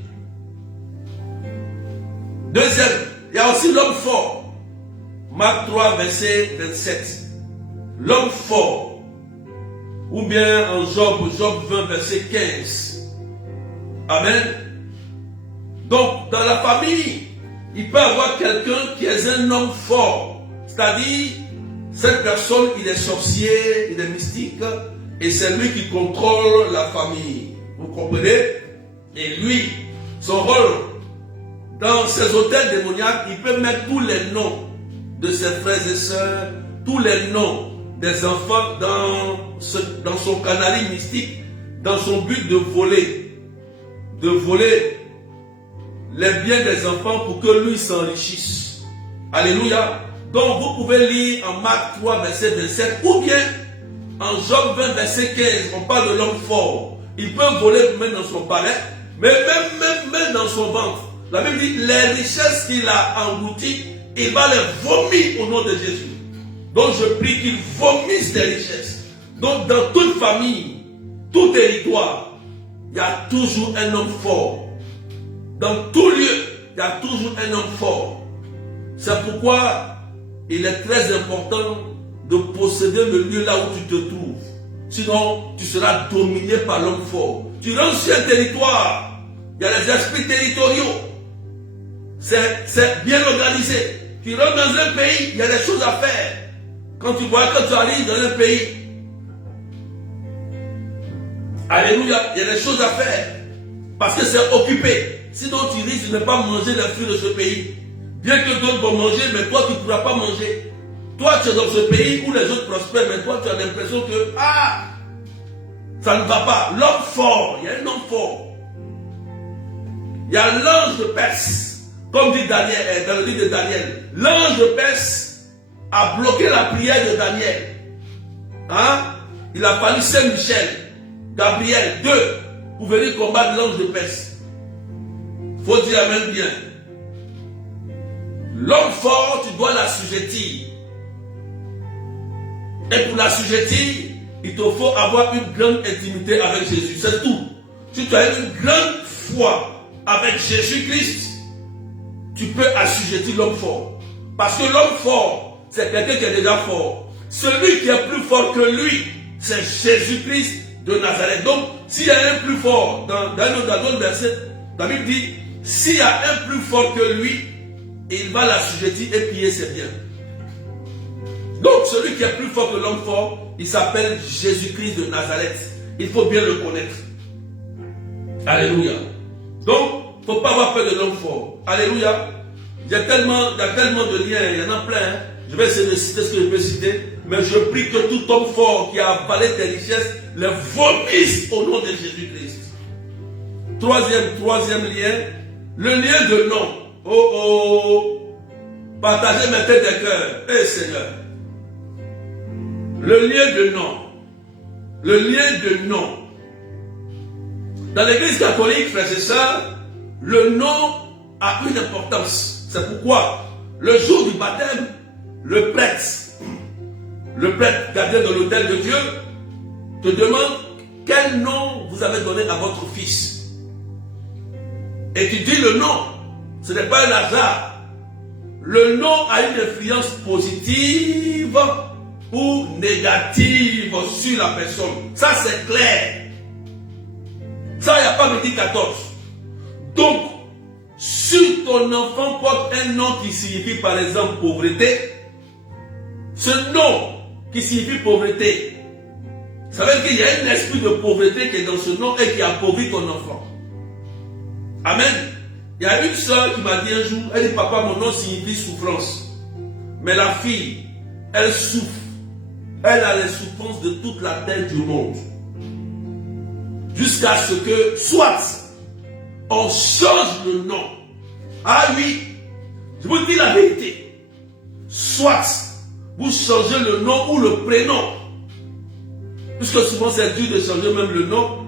Deuxième, il y a aussi l'homme fort. Marc 3, verset 27. L'homme fort. Ou bien en Job 20, verset 15. Amen. Donc, dans la famille, il peut y avoir quelqu'un qui est un homme fort. C'est-à-dire, cette personne, il est sorcier, il est mystique, et c'est lui qui contrôle la famille. Vous comprenez? Et lui, son rôle, dans ses hôtels démoniaques, il peut mettre tous les noms de ses frères et sœurs, tous les noms des enfants dans son canaris mystique, dans son but de voler les biens des enfants pour que lui s'enrichisse. Alléluia. Donc vous pouvez lire en Marc 3, verset 27, ou bien en Job 20, verset 15, on parle de l'homme fort. Il peut voler même dans son palais, mais même dans son ventre. La Bible dit, les richesses qu'il a englouties, il va les vomir au nom de Jésus. Donc je prie qu'il vomisse les richesses. Donc dans toute famille, tout territoire, il y a toujours un homme fort. Dans tout lieu, il y a toujours un homme fort. C'est pourquoi il est très important de posséder le lieu là où tu te trouves. Sinon, tu seras dominé par l'homme fort. Tu rentres sur un territoire, il y a les esprits territoriaux. C'est bien organisé. Tu rentres dans un pays, il y a des choses à faire. Quand tu arrives dans un pays, alléluia, il y a des choses à faire. Parce que c'est occupé. Sinon, tu risques de ne pas manger les fruits de ce pays. Bien que d'autres vont manger, mais toi, tu ne pourras pas manger. Toi, tu es dans ce pays où les autres prospèrent, mais toi, tu as l'impression que, ça ne va pas. L'homme fort, il y a un homme fort. Il y a l'ange de Perse. comme dit Daniel, dans le livre de Daniel, l'ange de Perse a bloqué la prière de Daniel. Hein? Il a fallu Saint-Michel, Gabriel, 2 pour venir combattre l'ange de Perse. Faut dire Amen bien. L'homme fort, tu dois l'assujettir. Et pour l'assujettir, il te faut avoir une grande intimité avec Jésus. C'est tout. Si tu as une grande foi avec Jésus-Christ, tu peux assujettir l'homme fort. Parce que l'homme fort, c'est quelqu'un qui est déjà fort. Celui qui est plus fort que lui, c'est Jésus-Christ de Nazareth. Donc, s'il y a un plus fort, dans d'autres versets, la Bible dit, s'il y a un plus fort que lui, il va l'assujettir et piller ses biens. Donc, celui qui est plus fort que l'homme fort, il s'appelle Jésus-Christ de Nazareth. Il faut bien le connaître. Alléluia. Donc, il ne faut pas avoir peur de l'homme fort. Alléluia. Il y a tellement de liens, il y en a plein. Hein. Je vais essayer de citer ce que je peux citer. Mais je prie que tout homme fort qui a avalé tes richesses, les vomisse au nom de Jésus-Christ. Troisième lien, le lien de nom. Oh. Partagez mes têtes des cœurs. Eh Seigneur. Le lien de nom. Le lien de nom. Dans l'église catholique, frères et sœurs, le nom a une importance. C'est pourquoi, le jour du baptême, le prêtre gardien de l'autel de Dieu, te demande quel nom vous avez donné à votre fils. Et tu dis le nom. Ce n'est pas un hasard. Le nom a une influence positive ou négative sur la personne. Ça, c'est clair. Ça, il n'y a pas midi 14. Donc, si ton enfant porte un nom qui signifie par exemple pauvreté, ce nom qui signifie pauvreté, ça veut dire qu'il y a un esprit de pauvreté qui est dans ce nom et qui appauvrit ton enfant. Amen. Il y a une soeur qui m'a dit un jour, elle dit, papa, mon nom signifie souffrance. Mais la fille, elle souffre. Elle a les souffrances de toute la terre du monde. Jusqu'à ce que, soit, on change le nom. Ah oui, je vous dis la vérité. Soit, vous changez le nom ou le prénom. Puisque souvent c'est dur de changer même le nom.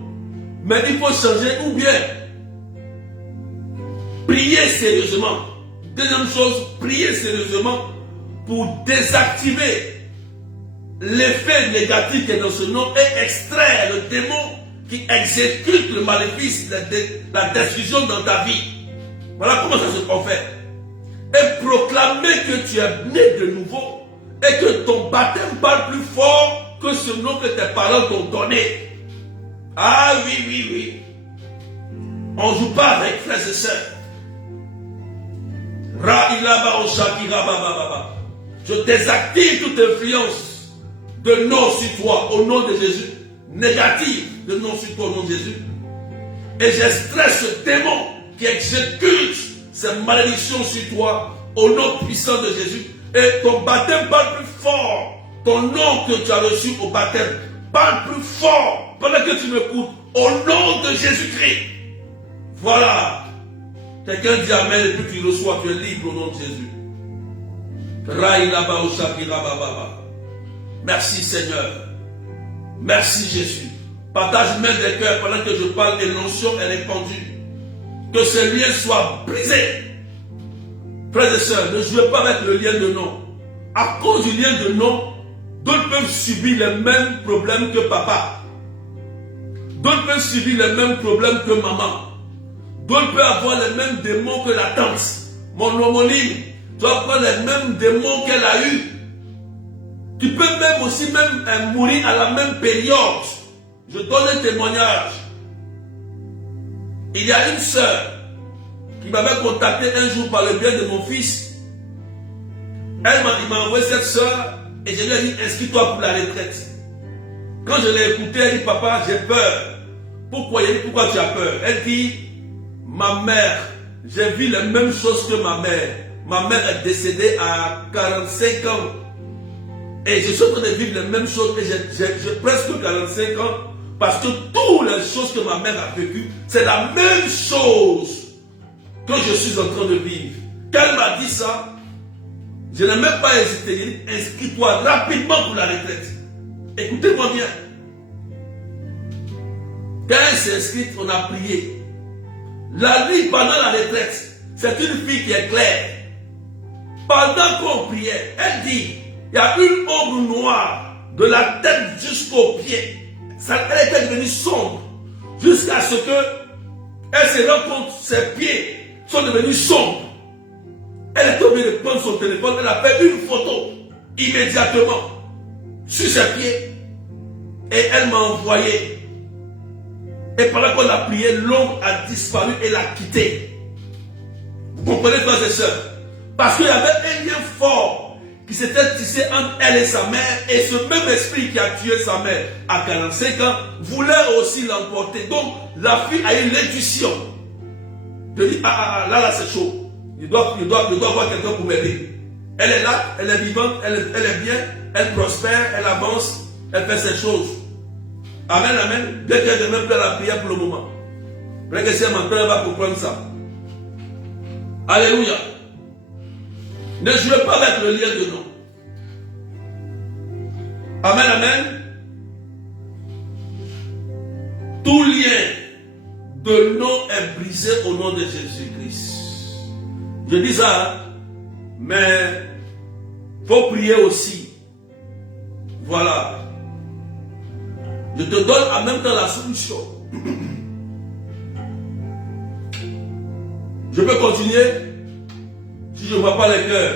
Mais il faut changer ou bien prier sérieusement. Deuxième chose, prier sérieusement pour désactiver l'effet négatif qui est dans ce nom et extraire le démon qui exécute le maléfice, la destruction dans ta vie. Voilà comment ça se fait. Et proclamer que tu es né de nouveau et que ton baptême parle plus fort que ce nom que tes parents t'ont donné. Ah oui. On ne joue pas avec frères et sœurs. Je désactive toute influence de nom sur toi au nom de Jésus. Négative de nom sur toi au nom de Jésus. Et j'extrais ce démon qui exécute ces malédictions sur toi au nom puissant de Jésus. Et ton baptême parle plus fort. Ton nom que tu as reçu au baptême parle plus fort pendant que tu m'écoutes au nom de Jésus-Christ. Voilà. Quelqu'un dit Amen et puis tu reçois, tu es libre au nom de Jésus. Merci Seigneur. Merci Jésus. Partage même des cœurs pendant que je parle et l'onction est répandue. Que ce lien soit brisé. Frères et sœurs, ne jouez pas avec le lien de nom. À cause du lien de nom, d'autres peuvent subir les mêmes problèmes que papa. D'autres peuvent subir les mêmes problèmes que maman. D'autres peuvent avoir les mêmes démons que la tante. Mon homonyme doit avoir les mêmes démons qu'elle a eu. Tu peux même aussi mourir à la même période. Je donne un témoignage. Il y a une sœur qui m'avait contacté un jour par le biais de mon fils. Elle m'a envoyé cette sœur et je lui ai dit inscris-toi pour la retraite. Quand je l'ai écoutée, elle dit papa, j'ai peur. Pourquoi? Il dit pourquoi tu as peur? Elle dit ma mère, j'ai vu les mêmes choses que ma mère. Ma mère est décédée à 45 ans. Et je suis en train de vivre les mêmes choses et j'ai presque 45 ans. Parce que toutes les choses que ma mère a vécues, c'est la même chose. que je suis en train de vivre. Quand elle m'a dit ça, je n'ai même pas hésité. J'ai dit, inscris-toi rapidement pour la retraite. Écoutez-moi bien. Quand elle s'est inscrite, on a prié. La nuit pendant la retraite, c'est une fille qui est claire. Pendant qu'on priait, elle dit, il y a une ombre noire de la tête jusqu'aux pieds. Elle était devenue sombre jusqu'à ce que elle se rend compte que ses pieds sont devenus sombres. Elle est obligée de prendre son téléphone, elle a fait une photo immédiatement sur ses pieds et elle m'a envoyé. Et pendant qu'on a prié, l'ombre a disparu et l'a quitté. Vous comprenez, frères et sœurs? Parce qu'il y avait un lien fort qui s'était tissé entre elle et sa mère, et ce même esprit qui a tué sa mère à 45 ans voulait aussi l'emporter. Donc la fille a eu l'intuition de dire, là c'est chaud, je dois avoir quelqu'un pour m'aider. Elle est là, elle est vivante, elle est bien, elle prospère, elle avance, elle fait ses choses. Amen, amen. Bien qu'elle ne même pas la prière pour le moment. Peut-être que si elle m'entend, elle va comprendre ça. Alléluia. Ne jouez pas avec le lien de nom. Amen, amen. Tout lien de nom est brisé au nom de Jésus-Christ. Je dis ça, mais il faut prier aussi. Voilà. Je te donne en même temps la solution. Je peux continuer si je ne vois pas les cœurs.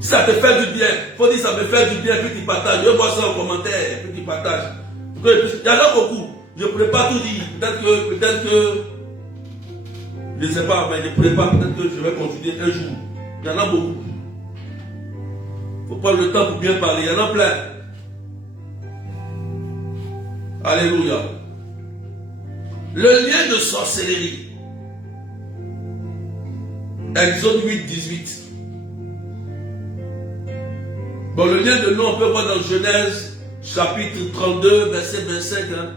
Si ça te fait du bien, il faut dire ça me fait du bien, puis tu partages. Je vois ça en commentaire, puis tu partages. Il y en a beaucoup. Je ne pourrais pas tout dire. Peut-être que, je ne sais pas, mais je ne pourrais pas, peut-être que je vais continuer un jour. Il y en a beaucoup. Il faut prendre le temps pour bien parler. Il y en a plein. Alléluia. Le lien de sorcellerie. Exode 8, 18. Bon, le lien de nom, on peut voir dans Genèse, chapitre 32, verset 25, hein,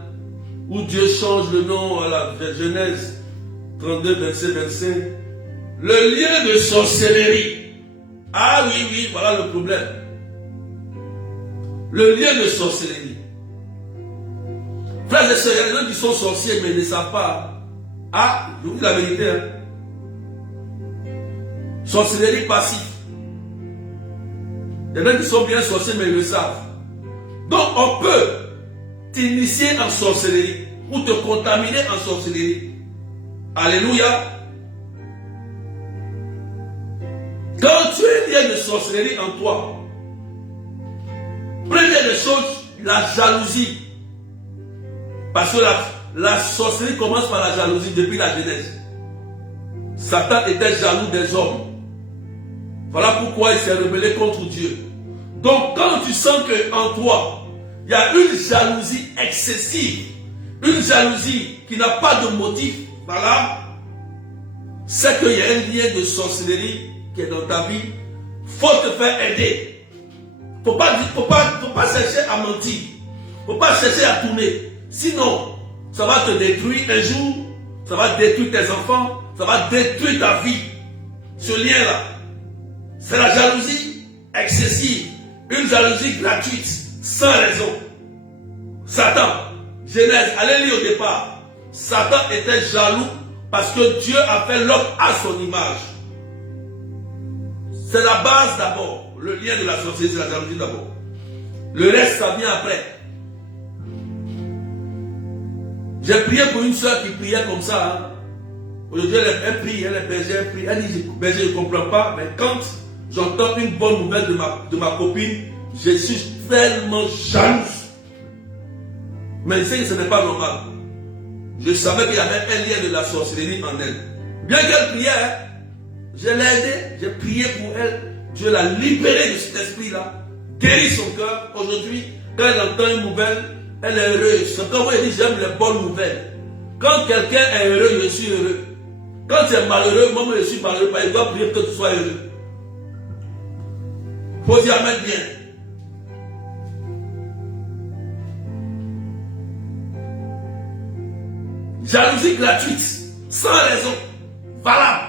où Dieu change le nom, voilà, Genèse 32, verset 25. Le lien de sorcellerie. Ah oui, oui, voilà le problème. Le lien de sorcellerie. Frères et sœurs, il y a des gens qui sont sorciers, mais ils ne savent pas. Ah, je vous dis la vérité, hein. Sorcellerie passive. Il y en a qui sont bien sorciers, mais ils le savent. Donc, on peut t'initier en sorcellerie ou te contaminer en sorcellerie. Alléluia. Quand tu es lié de sorcellerie en toi, première des choses, la jalousie. Parce que la sorcellerie commence par la jalousie depuis la Genèse. Satan était jaloux des hommes. Voilà pourquoi il s'est rebellé contre Dieu. Donc quand tu sens qu'en toi, il y a une jalousie excessive, une jalousie qui n'a pas de motif, voilà, c'est qu'il y a un lien de sorcellerie qui est dans ta vie. Il faut te faire aider. Il ne faut pas chercher à mentir. Il ne faut pas chercher à tourner. Sinon, ça va te détruire un jour, ça va détruire tes enfants, ça va détruire ta vie. Ce lien-là, c'est la jalousie excessive, une jalousie gratuite, sans raison. Satan, Genèse, allez lire au départ. Satan était jaloux parce que Dieu a fait l'homme à son image. C'est la base d'abord, le lien de la sorcellerie, c'est la jalousie d'abord. Le reste, ça vient après. J'ai prié pour une soeur qui priait comme ça. Hein. Aujourd'hui, elle prie, elle est bergère, elle prie. Elle dit, berger, je ne comprends pas, mais quand j'entends une bonne nouvelle de ma copine, je suis tellement jalouse. Mais je sais que ce n'est pas normal. Je savais qu'il y avait un lien de la sorcellerie en elle. Bien qu'elle priait, hein, je l'ai aidée, j'ai prié pour elle. Dieu l'a libérée de cet esprit-là, guéri son cœur. Aujourd'hui, quand elle entend une nouvelle, elle est heureuse. C'est comme elle dit, j'aime les bonnes nouvelles. Quand quelqu'un est heureux, je suis heureux. Quand tu es malheureux, moi je suis malheureux, il doit prier que tu sois heureux. Il faut dire amen bien. Jalousie gratuite, sans raison, valable.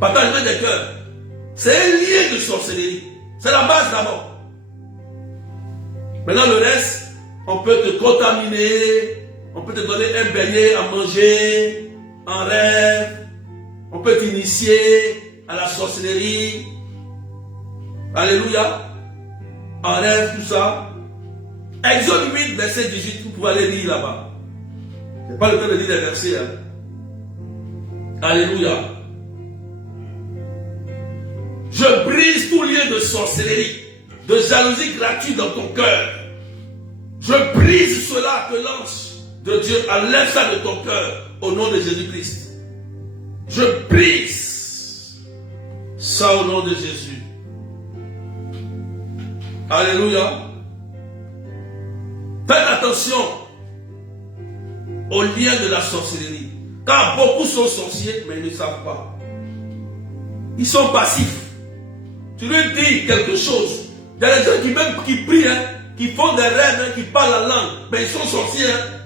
Partagement des cœurs. C'est un lien de sorcellerie. C'est la base d'abord. Maintenant le reste, on peut te contaminer, on peut te donner un beignet à manger, en rêve, on peut t'initier à la sorcellerie. Alléluia. En rêve, tout ça. Exode 8, verset 18, vous pouvez aller lire là-bas. Je n'ai pas le temps de lire les versets. Hein. Alléluia. Je brise tout lien de sorcellerie, de jalousie gratuite dans ton cœur. Je brise cela, que l'ange de Dieu enlève ça de ton cœur au nom de Jésus-Christ. Je brise ça au nom de Jésus. Alléluia. Faites attention au lien de la sorcellerie. Car beaucoup sont sorciers, mais ils ne savent pas. Ils sont passifs. Tu lui dis quelque chose. Il y a des gens qui même qui prient, hein, qui font des rêves, hein, qui parlent la langue, mais ils sont sorciers. Hein.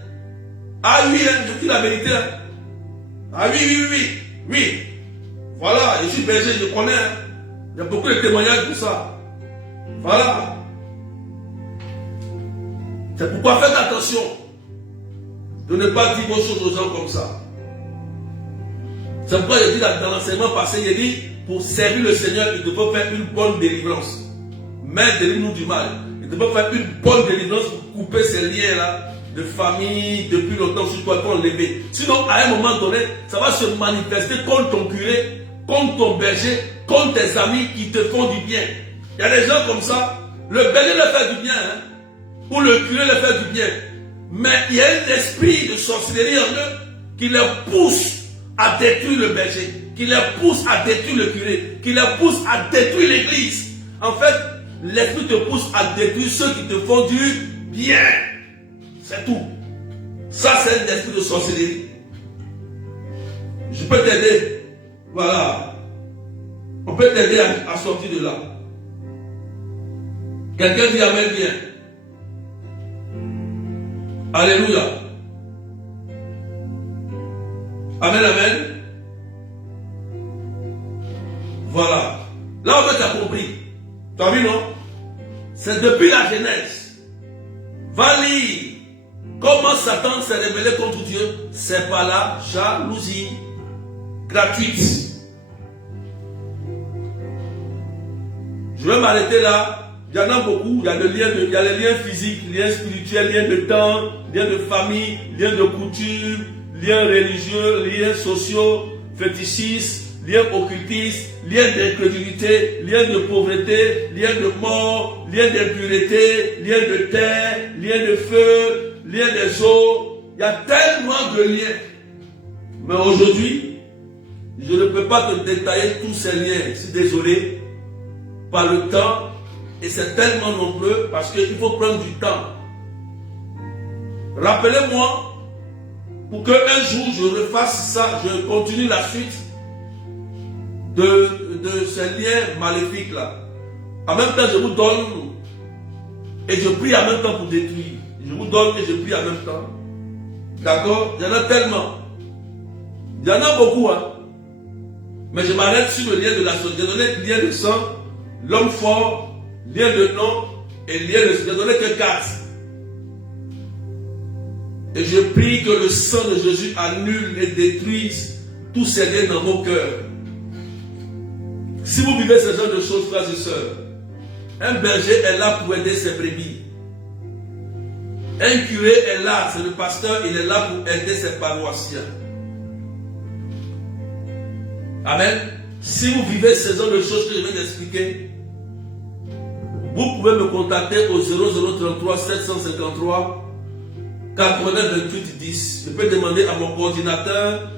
Ah oui, hein, je dis la vérité. Hein. Ah oui. Voilà, je suis berger, je connais. Hein. Il y a beaucoup de témoignages de ça. Voilà. C'est pourquoi faites attention de ne pas dire vos choses aux gens comme ça. C'est pourquoi je dis dans l'enseignement passé, il dit, pour servir le Seigneur, il devait faire une bonne délivrance. Mais délivre-nous du mal. Il devait faire une bonne délivrance pour couper ces liens-là de famille depuis longtemps sur toi pour enlever. Sinon, à un moment donné, ça va se manifester contre ton curé, contre ton berger, contre tes amis qui te font du bien. Il y a des gens comme ça, le berger leur fait du bien, hein, ou le curé leur fait du bien. Mais il y a un esprit de sorcellerie en eux qui les pousse à détruire le berger, qui les pousse à détruire le curé, qui les pousse à détruire l'église. En fait, l'esprit te pousse à détruire ceux qui te font du bien. C'est tout. Ça, c'est un esprit de sorcellerie. Je peux t'aider. Voilà. On peut t'aider à sortir de là. Quelqu'un dit amen bien. Alléluia. Amen, amen. Voilà. Là, en fait, tu as compris. Tu as vu, non? C'est depuis la Genèse. Va lire comment Satan s'est rebellé contre Dieu. C'est par la jalousie gratuite. Je vais m'arrêter là. Il y en a beaucoup. Il y a il y a les liens physiques, liens spirituels, liens de temps, liens de famille, liens de couture, liens religieux, liens sociaux, fétichistes, liens occultistes, liens d'incrédulité, liens de pauvreté, liens de mort, liens d'impureté, liens de terre, liens de feu, liens des eaux. Il y a tellement de liens. Mais aujourd'hui, je ne peux pas te détailler tous ces liens. Je suis désolé. Par le temps. Et c'est tellement nombreux parce qu'il faut prendre du temps. Rappelez-moi pour qu'un jour je refasse ça, je continue la suite de ces liens maléfiques là. En même temps, je vous donne et je prie en même temps pour détruire. Je vous donne et je prie en même temps. D'accord? Il y en a tellement. Il y en a beaucoup, hein. Mais je m'arrête sur le lien de la chose. J'ai donné le lien de sang, l'homme fort, lien de nom et lien de... Je n'ai donné que 4. Et je prie que le sang de Jésus annule et détruise tous ces liens dans vos cœurs. Si vous vivez ce genre de choses, frères et sœurs, un berger est là pour aider ses brebis. Un curé est là, c'est le pasteur, il est là pour aider ses paroissiens. Amen. Si vous vivez ce genre de choses que je viens d'expliquer, vous pouvez me contacter au 0033 753 89 28 10. Je peux demander à mon coordinateur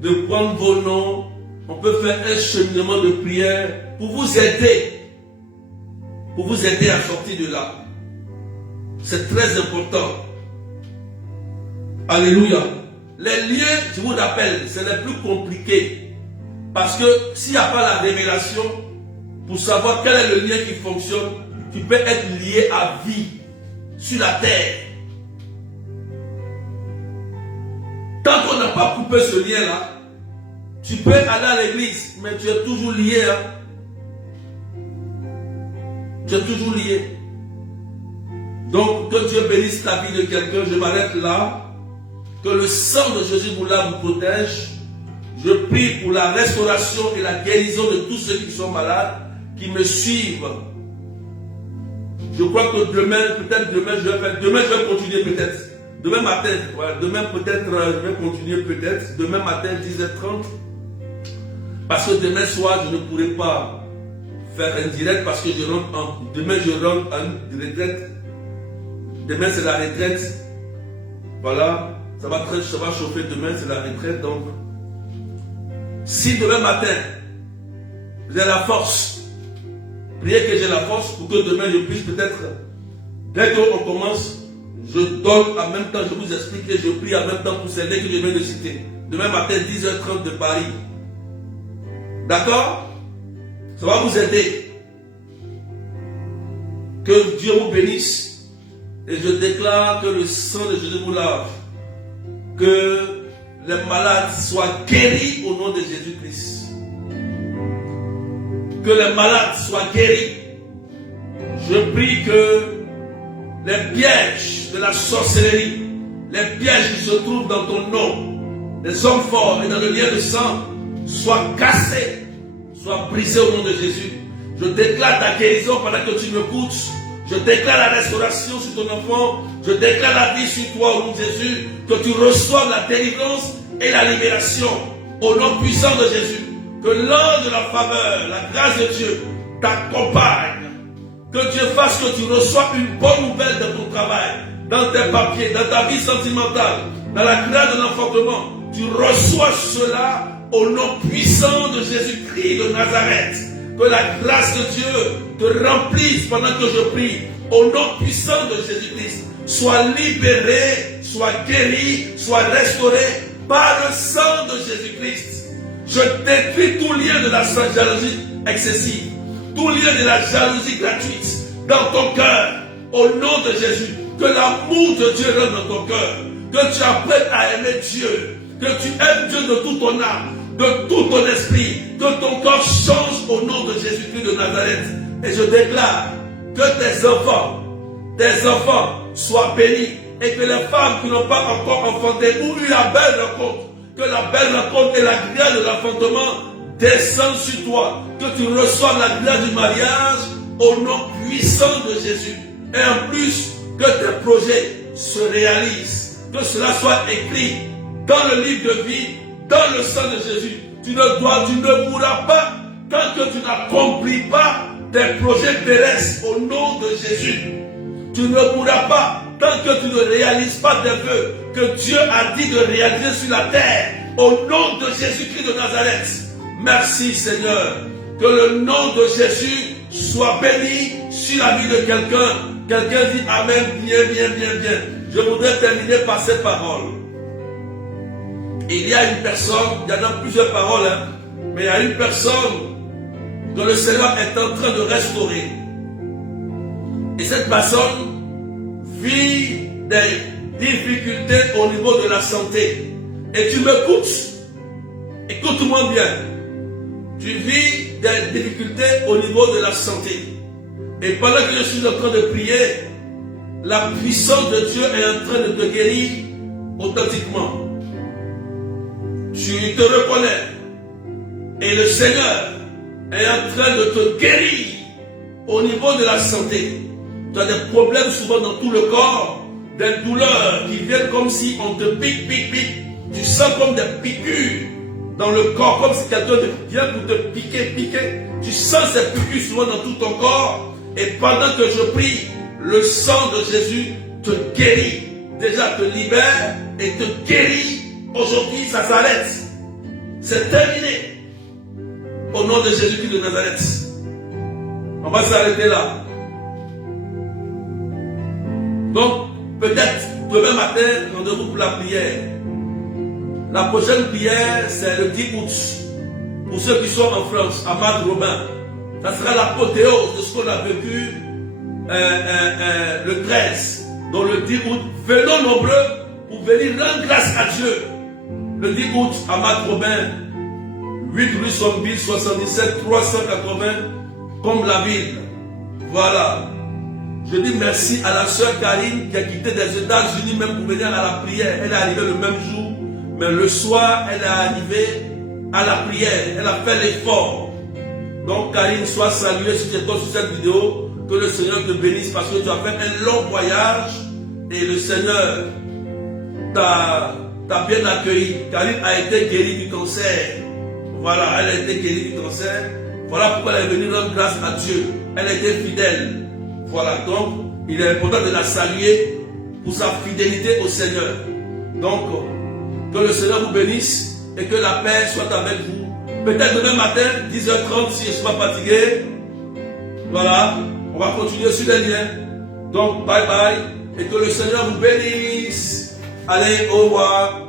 de prendre vos noms. On peut faire un cheminement de prière pour vous aider. Pour vous aider à sortir de là. C'est très important. Alléluia. Les liens, je vous rappelle, c'est les plus compliqués. Parce que s'il n'y a pas la révélation, pour savoir quel est le lien qui fonctionne, tu peux être lié à vie sur la terre. Tant qu'on n'a pas coupé ce lien-là, tu peux aller à l'église, mais tu es toujours lié. Hein? Tu es toujours lié. Donc, que Dieu bénisse la vie de quelqu'un. Je m'arrête là. Que le sang de Jésus vous protège. Je prie pour la restauration et la guérison de tous ceux qui sont malades, qui me suivent. Je crois que demain, peut-être demain, je vais continuer peut-être. Demain matin, demain peut-être, je vais continuer peut-être. Demain matin, 10h30. Parce que demain soir, je ne pourrai pas faire un direct parce que demain je rentre en retraite. Demain c'est la retraite. Voilà. Ça va chauffer demain, c'est la retraite. Donc, si demain matin, j'ai la force, priez que j'ai la force pour que demain je puisse peut-être, dès qu'on commence, je donne en même temps, je vous explique et je prie en même temps pour celles que je viens de citer. Demain matin, 10h30 de Paris. D'accord? Ça va vous aider. Que Dieu vous bénisse. Et je déclare que le sang de Jésus vous lave. Que les malades soient guéris au nom de Jésus-Christ. Que les malades soient guéris. Je prie que les pièges de la sorcellerie, les pièges qui se trouvent dans ton nom, les hommes forts et dans le lien de sang, soient cassés, soient brisés au nom de Jésus. Je déclare ta guérison pendant que tu m'écoutes. Je déclare la restauration sur ton enfant. Je déclare la vie sur toi au nom de Jésus. Que tu reçoives la délivrance et la libération au nom puissant de Jésus. Que l'ange de la faveur, la grâce de Dieu t'accompagne. Que Dieu fasse que tu reçoives une bonne nouvelle dans ton travail, dans tes papiers, dans ta vie sentimentale, dans la grâce de l'enfantement. Tu reçois cela au nom puissant de Jésus-Christ de Nazareth. Que la grâce de Dieu te remplisse pendant que je prie. Au nom puissant de Jésus-Christ. Sois libéré, sois guéri, sois restauré par le sang de Jésus-Christ. Je détruis tout lien de la jalousie excessive. Tout lien de la jalousie gratuite dans ton cœur. Au nom de Jésus. Que l'amour de Dieu rentre dans ton cœur. Que tu apprennes à aimer Dieu. Que tu aimes Dieu de toute ton âme, de tout ton esprit, que ton corps change au nom de Jésus-Christ de Nazareth. Et je déclare que tes enfants soient bénis et que les femmes qui n'ont pas encore enfanté ou eu la belle rencontre, que la belle rencontre et la grâce de l'enfantement descendent sur toi, que tu reçoives la grâce du mariage au nom puissant de Jésus. Et en plus, que tes projets se réalisent, que cela soit écrit dans le livre de vie, dans le sang de Jésus. Tu ne mourras pas tant que tu n'accomplis pas tes projets terrestres au nom de Jésus. Tu ne mourras pas tant que tu ne réalises pas tes vœux que Dieu a dit de réaliser sur la terre au nom de Jésus-Christ de Nazareth. Merci Seigneur. Que le nom de Jésus soit béni sur la vie de quelqu'un. Quelqu'un dit Amen, bien. Je voudrais terminer par cette parole. Il y a une personne, il y en a plusieurs paroles, mais il y a une personne que le Seigneur est en train de restaurer. Et cette personne vit des difficultés au niveau de la santé. Et tu m'écoutes. Écoute-moi bien. Tu vis des difficultés au niveau de la santé. Et pendant que je suis en train de prier, la puissance de Dieu est en train de te guérir authentiquement. Tu te reconnais. Et le Seigneur est en train de te guérir au niveau de la santé. Tu as des problèmes souvent dans tout le corps, des douleurs qui viennent comme si on te pique. Tu sens comme des piqûres dans le corps, comme si quelqu'un vient pour te piquer. Tu sens ces piqûres souvent dans tout ton corps. Et pendant que je prie, le sang de Jésus te guérit. Déjà te libère et te guérit. Aujourd'hui, ça s'arrête. C'est terminé. Au nom de Jésus-Christ de Nazareth. On va s'arrêter là. Donc, peut-être, demain matin, rendez-vous pour la prière. La prochaine prière, c'est le 10 août. Pour ceux qui sont en France, à Madrid-Romain. Ça sera l'apothéose de ce qu'on a vécu le 13. Donc le 10 août, venons nombreux pour venir rendre grâce à Dieu le 10 août à Marc Robin, 8 rue Sombille, 77 380, comme la ville. Voilà. Je dis merci à la sœur Karine qui a quitté des États-Unis même pour venir à la prière. Elle est arrivée le même jour, mais le soir, elle est arrivée à la prière. Elle a fait l'effort. Donc Karine, sois saluée si tu es sur cette vidéo. Que le Seigneur te bénisse parce que tu as fait un long voyage et le Seigneur t'a bien accueilli. Karine a été guérie du cancer. Voilà, elle a été guérie du cancer. Voilà pourquoi elle est venue rendre grâce à Dieu. Elle était fidèle. Voilà, donc il est important de la saluer pour sa fidélité au Seigneur. Donc, que le Seigneur vous bénisse et que la paix soit avec vous. Peut-être demain matin, 10h30, si je ne suis pas fatigué. Voilà, on va continuer sur les liens. Donc, bye bye et que le Seigneur vous bénisse. Allez, au revoir.